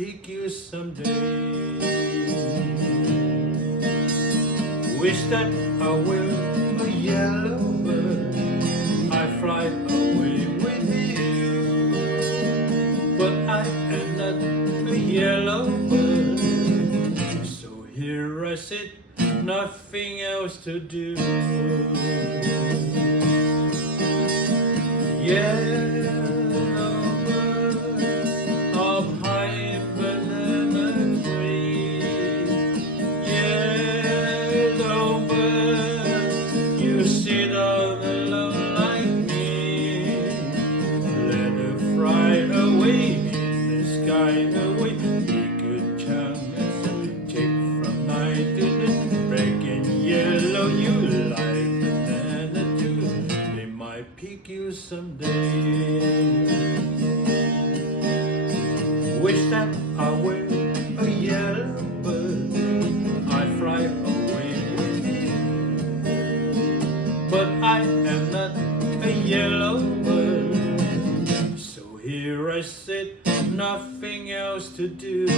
pick you someday. Wish that I were a yellow bird, I fly away with you. But I am not a yellow bird, so here I sit, nothing else to do. Yellow bird up high in banana tree. Yellow bird, you sit all alone like me. Let her fly away in the sky away. Take a chance, take from night to day. Black and yellow, you like banana too. They might pick you someday. Wish that I were a yellow bird, I fly away with you. But I am not a yellow bird, so here I sit, nothing else to do.